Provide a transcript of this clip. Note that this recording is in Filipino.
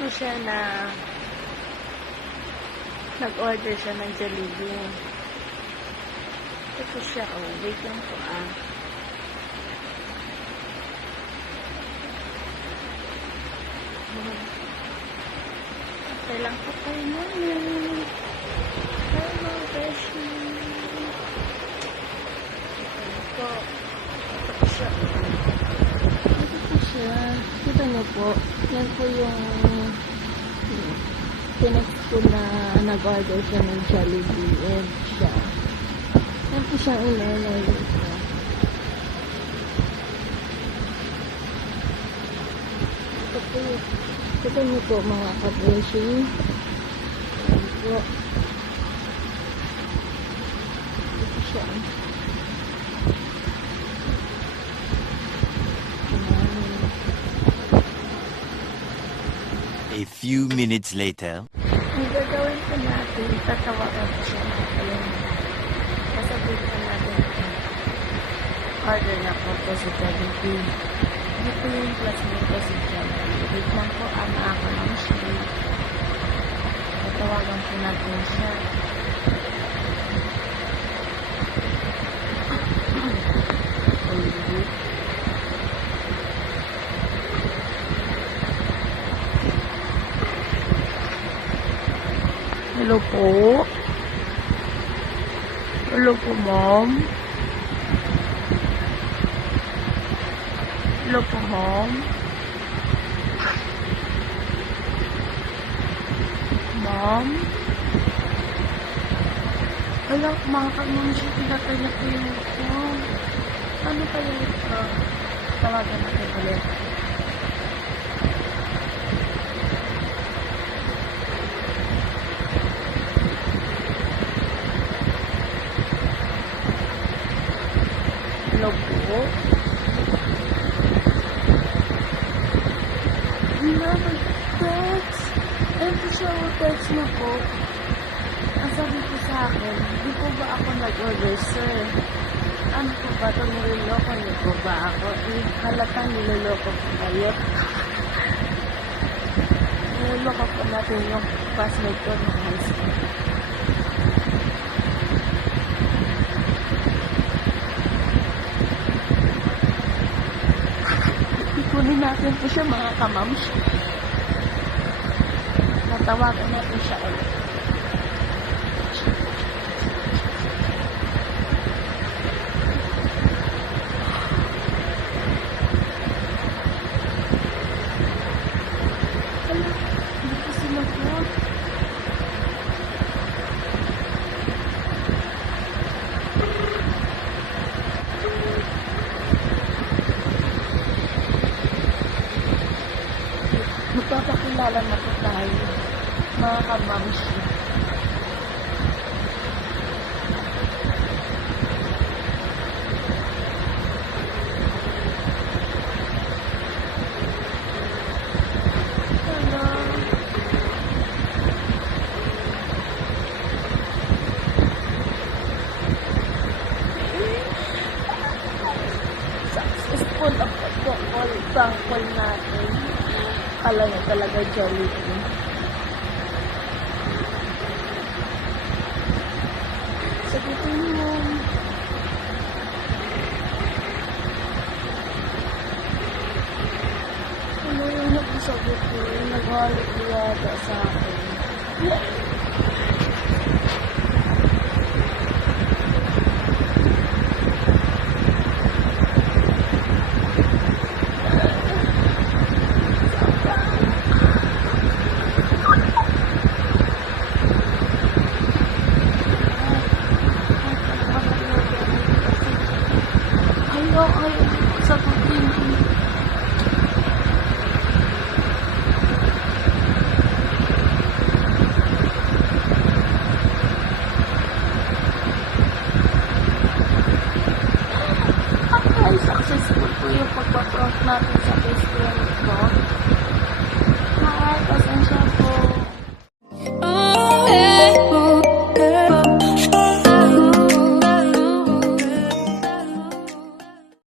ko siya na nag-order siya ng Jollibee. Ito siya, oh. Wait lang po, Okay lang po kayo namin. Hello, Beshi. Ito po. Ito po siya. Ito po siya. Kita niyo po. Yan po yung tinext ko na nag-order siya ng Jollibee. And siya. Yan po siyang in-order dito. Ito po. Ito niyo po mga ka-Beshi. Yan po. Ito siya. A few minutes later. Ang gagawin po natin, tatawagan ko siya natin. Kasabihin po natin order na po po si Jollibee. Hindi po yung classmate ko si Jollibee. Wait lang po, ako lang siya. Tatawagan po natin siya. Hello po. Hello po, ma'am. Hello po, ma'am. Ma'am. Wala, mga ka-ma'am siya, pinatay na po yung phone. Ano kaya ito? Tawagan natin ulit. Hello po. Wala, mag-text. Ayun po siya, text na po. Ang sabi po sa akin, di po ba ako nag-order, sir? Ano po ba ito? Niloloko niyo po ba ako? Halatang niloloko po kayo. Niloloko po natin yung classmate ko ng high school. Kunin natin po siya mga ka-mams. Natawagan natin siya ulit. Hala, hindi ko sila po. Magpapakilala na po tayo, mga ka-mams. Hello. Successful ang pag-call natin. Kala niya talaga Jollibee.